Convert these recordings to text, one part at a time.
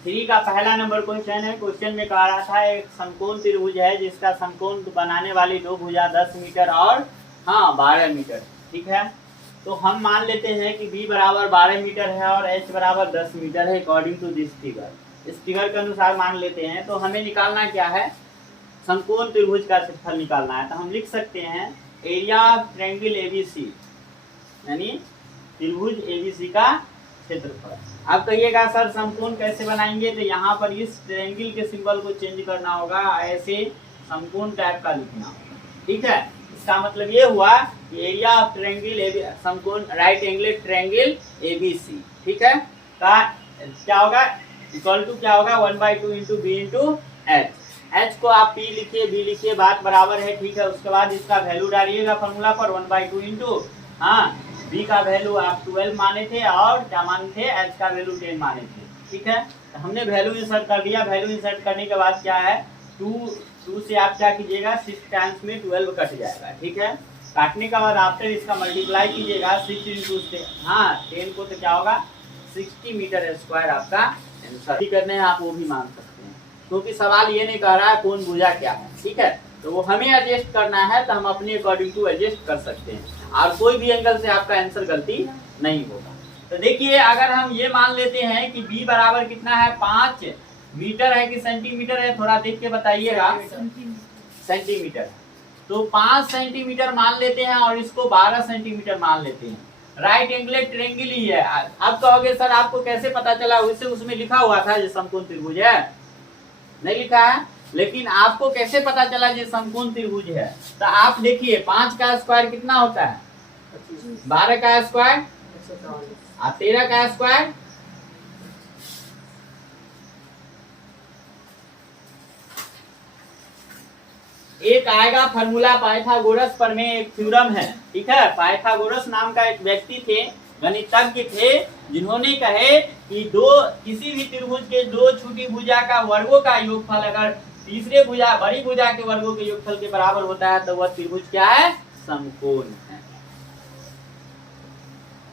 3 का पहला number question है। क्वेश्चन में कह रहा था एक समकोण त्रिभुज है जिसका समकोण बनाने वाली दो भुजा 10 मीटर और 12 मीटर। ठीक है, तो हम मान लेते हैं कि b बराबर 12 मीटर है और h बराबर 10 मीटर है अकॉर्डिंग टू दिस फिगर। इस फिगर के अनुसार मान लेते हैं। तो हमें निकालना क्या है, समकोण त्रिभुज का क्षेत्रफल निकालना है। तो हम लिख सकते हैं एरिया ऑफ ट्रायंगल एबीसी, यानी त्रिभुज एबीसी का क्षेत्रफल। अब कहिएगा सर समकोण कैसे बनाएंगे, तो यहाँ पर इस ट्रायंगल के सिंबल को चेंज करना होगा, ऐसे समकोण टाइप का लिखना होगा। ठीक है, इसका मतलब ये हुआ कि एरिया ऑफ ट्रायंगल समकोण राइट एंगल ट्रायंगल एबीसी, ठीक है, का क्या होगा, इक्वल टू क्या होगा 1/2 into B into H. H को आप पी लिखिए, बी लिखिए, बात बराबर है। ठीक है, उसके बाद इसका वैल्यू डालिएगा फॉर्मूला पर 1/2 इंटू बी का वैल्यू आप 12 माने थे और क्या माने थे, एच का वैल्यू 10 माने थे। ठीक है, तो हमने वैल्यू इंसर्ट कर दिया। वैल्यू इंसर्ट करने के बाद क्या है, 2 से आप क्या कीजिएगा 6 टाइम्स में 12 कट जाएगा। ठीक है, काटने के बाद आफ्टर इसका मल्टीप्लाई कीजिएगा 6 इंटू 10 को, तो क्या होगा 60 मीटर स्क्वायर आपका आंसर। करने हैं आप वो भी मान सकते हैं, क्योंकि सवाल ये नहीं कह रहा है कौन भुजा क्या है। ठीक है, तो वो हमें एडजस्ट करना है, तो हम अपने अकॉर्डिंग टू एडजस्ट कर सकते हैं और कोई भी एंगल से आपका आंसर गलती नहीं होगा। तो देखिए, अगर हम ये मान लेते हैं कि b बराबर कितना है 5 मीटर है कि सेंटीमीटर है, थोड़ा देख के बताइएगा। सेंटीमीटर, तो 5 सेंटीमीटर मान लेते हैं और इसको 12 सेंटीमीटर मान लेते हैं। राइट एंगल ट्रायंगल ही है। अब कहोगे सर आपको कैसे पता चला, वैसे उसमें लिखा हुआ था जो समकोण त्रिभुज है, नहीं लिखा है, लेकिन आपको कैसे पता चला ये समकोण त्रिभुज है। तो आप देखिए 5 का स्क्वायर कितना होता है, 12 का स्क्वायर और 13 का स्क्वायर, एक आएगा फॉर्मूला पाइथागोरस प्रमेय, एक थ्योरम है। ठीक है, पाइथागोरस नाम का एक व्यक्ति थे, गणितज्ञ थे, जिन्होंने कहे कि किसी भी त्रिभुज के दो छोटी भुजा का वर्गों का योगफल अगर तीसरे भुजा बड़ी भुजा के वर्गों के योगफल के बराबर होता है तो वह त्रिभुज क्या है, समकोण है।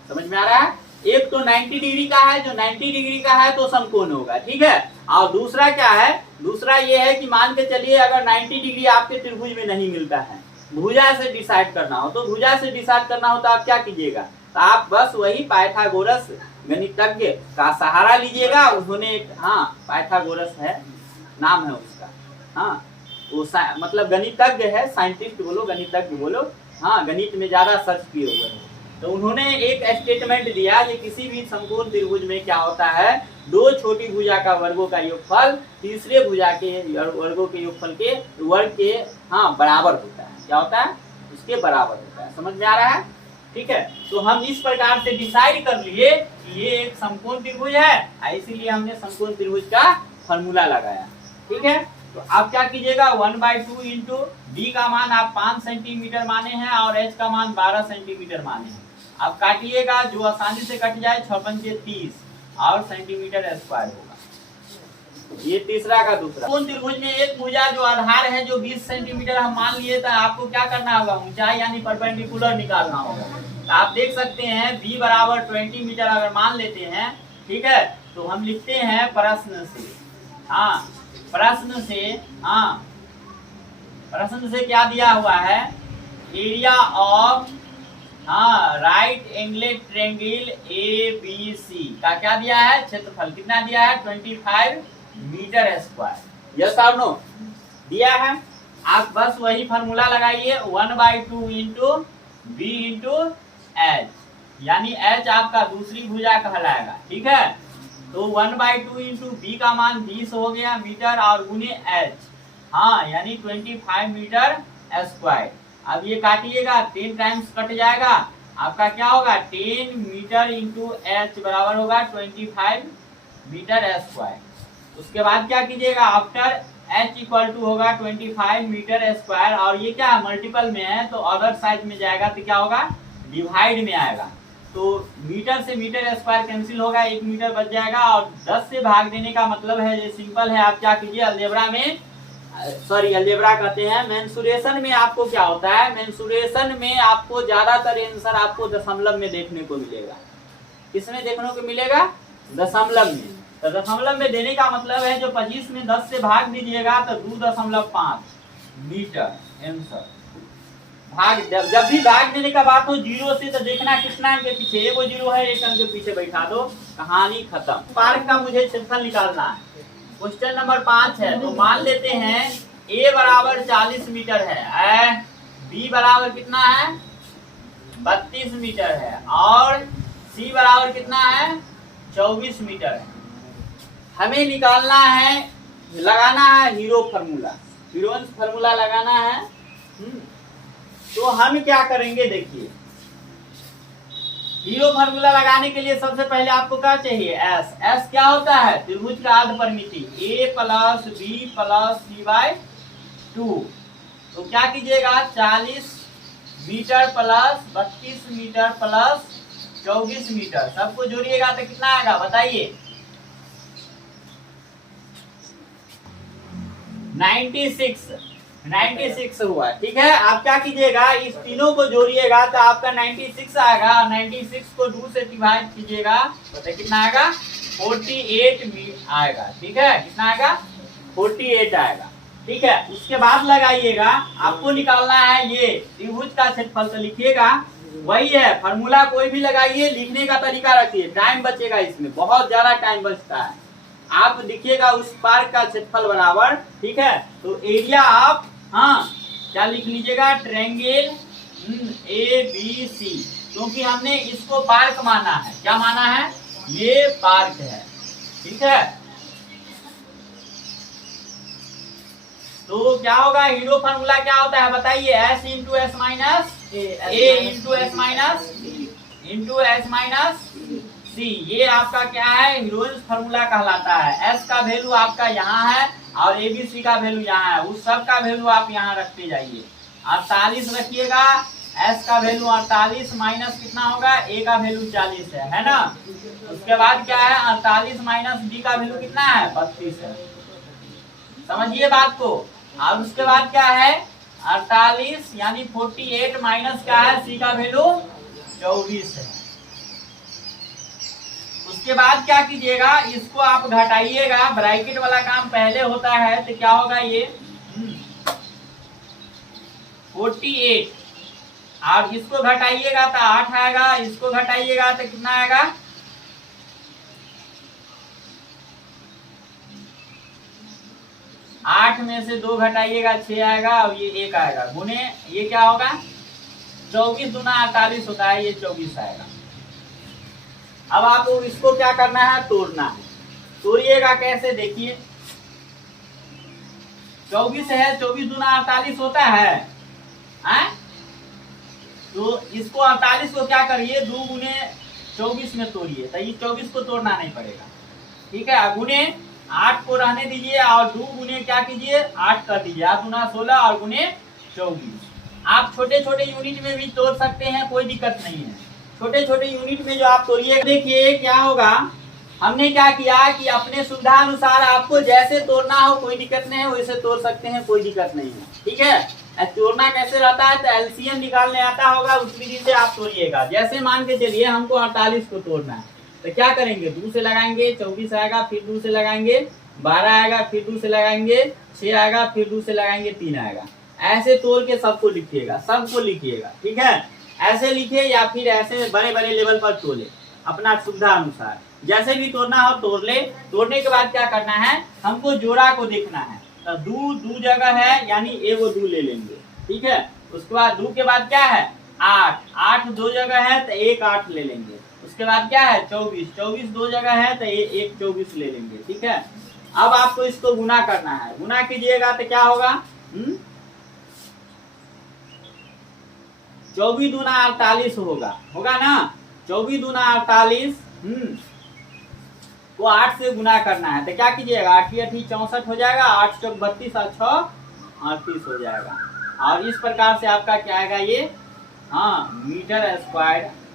समझ में आ रहा है, एक तो 90 डिग्री का है, जो 90 डिग्री का है तो समकोण होगा। ठीक है, और दूसरा क्या है, दूसरा ये है कि मान के चलिए अगर 90 डिग्री आपके त्रिभुज में नहीं मिलता है, भुजा से डिसाइड करना हो, तो भुजा से डिसाइड करना हो तो आप क्या कीजिएगा, तो आप बस वही पाइथागोरस गणितज्ञ का सहारा लीजिएगा। उन्होंने पाइथागोरस है नाम है उसका, वो मतलब गणितज्ञ है, साइंटिस्ट बोलो, गणितज्ञ बोलो, गणित में ज्यादा सर्च किए हुए हैं। तो उन्होंने एक स्टेटमेंट दिया कि किसी भी समकोण त्रिभुज में क्या होता है, दो छोटी भुजा का वर्गों का योगफल तीसरे भुजा के वर्गों के योगफल के वर्ग के बराबर होता है। क्या होता है, उसके बराबर होता है। समझ में आ रहा है। ठीक है, तो हम इस प्रकार से डिसाइड कर लिए कि ये एक समकोण त्रिभुज है, इसीलिए हमने समकोण त्रिभुज का फॉर्मूला लगाया। ठीक है, तो आप क्या कीजिएगा 1/2 इंटू डी का मान आप 5 सेंटीमीटर माने हैं और एच का मान 12 सेंटीमीटर माने हैं। आप काटिएगा, जो आसानी से कट जाए, 6 पंचे 30 और सेंटीमीटर स्क्वायर होगा। ये तीसरा का दूसरा। समकोण त्रिभुज में एक भुजा जो आधार है जो 20 सेंटीमीटर हम मान लिए, तो आपको क्या करना होगा, ऊंचाई यानी परपेंडिकुलर निकालना होगा। तो आप देख सकते हैं b बराबर 20 मीटर अगर मान लेते हैं, ठीक है, तो हम लिखते हैं प्रश्न से क्या दिया हुआ है, area of right angle triangle ABC का क्या दिया है, क्षेत्रफल कितना दिया है 25 मीटर स्क्वायर। यस और नो दिया है। आप बस वही फॉर्मूला लगाइए 1/2 इंटू बी इंटू एच, यानी एच आपका दूसरी भुजा कहलाएगा। ठीक है, तो 1/2 इंटू बी का मान 20 हो गया मीटर और गुने एच, यानी 25 मीटर स्क्वायर। अब ये काटिएगा, 10 टाइम्स कट जाएगा, आपका क्या होगा 10 मीटर इंटू एच बराबर होगा 25 मीटर स्क्वायर। उसके बाद क्या कीजिएगा, आफ्टर एच इक्वल टू होगा 25 मीटर स्क्वायर, और ये क्या है मल्टीपल में है तो अदर साइड में जाएगा तो क्या होगा डिवाइड में आएगा। तो मीटर से मीटर स्क्वायर कैंसिल होगा, 1 मीटर बच जाएगा, और 10 से भाग देने का मतलब है ये सिंपल है। आप क्या कीजिए अलजेब्रा कहते हैं, मेंसुरेशन में आपको क्या होता है, मेंसुरेशन में आपको ज्यादातर आंसर आपको दशमलव में देखने को मिलेगा। किसमें देखने को मिलेगा, दशमलव में। तो दशमलव में देने का मतलब है जो 25 में 10 से भाग दीजिएगा तो 2.5 मीटर आंसर। भाग जब भी भाग देने का बात हो जीरो से तो देखना कितना अंक के पीछे, एगो जीरो है, एक अंक के पीछे बैठा दो, कहानी खत्म। पार्क का मुझे क्षेत्रफल निकालना है। क्वेश्चन नंबर 5 है, तो मान लेते हैं a बराबर 40 मीटर है, b बराबर कितना है 32 मीटर है, और c बराबर कितना है 24 मीटर है। हमें निकालना है, लगाना है हीरो फार्मूला, हीरोइंस फार्मूला लगाना है। तो हम क्या करेंगे, देखिए हीरो फार्मूला लगाने के लिए सबसे पहले आपको क्या चाहिए, एस। एस क्या होता है, त्रिभुज का अर्ध परिमिति, a plus B plus C by 2। तो क्या कीजिएगा 40 metre plus 32 metre plus 24 metre, सबको जोड़िएगा तो कितना आएगा बताइए, 96 हुआ। ठीक है, आप क्या कीजिएगा इस तीनों को जोड़िएगा तो आपका 96 आएगा, और 96 को 2 से डिवाइड कीजिएगा तो कितना आएगा 48 आएगा। ठीक है, कितना आएगा 48 आएगा। ठीक है, उसके बाद लगाइएगा, आपको निकालना है ये त्रिभुज का क्षेत्रफल, तो लिखिएगा वही है फार्मूला, कोई भी लगाइए, लिखने का तरीका रखिए, टाइम बचेगा, इसमें बहुत ज्यादा टाइम बचता है। आप देखिएगा उस पार्क का क्षेत्रफल बराबर, ठीक है, तो एरिया आप क्या लिख लीजिएगा, ट्रायंगल ABC, क्योंकि हमने इसको पार्क माना है। क्या माना है, ये पार्क है। ठीक है, तो क्या होगा, हीरो फार्मूला क्या होता है बताइए, S into S minus A into S minus into S minus C. ये आपका क्या है, हीरोइंस फार्मूला कहलाता है। S का वैल्यू आपका यहाँ है और ABC का वैल्यू यहाँ है, उस सब का वैल्यू आप यहाँ रखते जाइए। 48 रखिएगा, S का वैल्यू 48 माइनस कितना होगा, A का वैल्यू 40 है ना। उसके बाद क्या है, 48 माइनस B का वैल्यू कितना है 32 है, समझिए बात को। और उसके बाद क्या है 48 यानी 48 माइनस क्या है, C का वैल्यू 24 है। उसके बाद क्या कीजिएगा, इसको आप घटाइएगा, ब्रैकेट वाला काम पहले होता है, तो क्या होगा ये 48, और इसको घटाइएगा तो 8 आएगा, इसको घटाइएगा तो कितना आएगा 8 में से 2 घटाइएगा 6 आएगा, और ये 1 आएगा, गुने ये क्या होगा 24 दूना 48 होता है, ये 24 आएगा। अब आप इसको क्या करना है, तोड़ना है। तोड़िएगा कैसे, देखिए 24 है, 24 दूना 48 होता है, तो इसको 48 को क्या करिए 2 गुने 24 में तोड़िए, तो ये 24 को तोड़ना नहीं पड़ेगा। ठीक है, गुने 8 को रहने दीजिए, और 2 गुने क्या कीजिए 8 कर दीजिए, 8 दूना 16 और गुने 24। आप छोटे छोटे यूनिट में भी तोड़ सकते हैं, कोई दिक्कत नहीं है। छोटे छोटे यूनिट में जो आप तोड़िए, देखिए क्या होगा, हमने क्या किया कि अपने सुविधा अनुसार आपको जैसे तोड़ना हो कोई दिक्कत नहीं है, वैसे तोड़ सकते हैं, कोई दिक्कत नहीं है। ठीक है, तोड़ना कैसे रहता है, तो एलसीएम निकालने आता होगा, उस विधि से आप तोड़िएगा। जैसे मान के चलिए हमको 48 को तोड़ना है, तो क्या करेंगे 2 से लगाएंगे 24 आएगा, फिर 2 से लगाएंगे 12 आएगा, फिर 2 से लगाएंगे 6 आएगा, फिर 2 से लगाएंगे 3 आएगा। ऐसे तोड़ के सबको लिखिएगा, सबको लिखिएगा। ठीक है, ऐसे लिखिए या फिर ऐसे बड़े बड़े लेवल पर तोड़े, अपना सुविधा अनुसार जैसे भी तोड़ना हो तोड़ ले। तोड़ने के बाद क्या करना है, हमको जोड़ा को देखना है, तो 2 जगह है यानी एगो 2 ले लेंगे। ठीक है, उसके बाद 2 के बाद क्या है 8 2 जगह है तो 1 8 ले लेंगे। उसके बाद क्या है 24 2 जगह है तो 1 24 ले लेंगे। ठीक है, अब आपको इसको गुना करना है, गुना कीजिएगा तो क्या होगा 24 दूना 48 होगा ना, 24 दूना 48 को 8 से गुना करना है, तो क्या कीजिएगा 8 8 64 हो जाएगा, 8 चौक 32 और 6 38 हो जाएगा। और इस प्रकार से आपका क्या आएगा ये मीटर स्क्वायर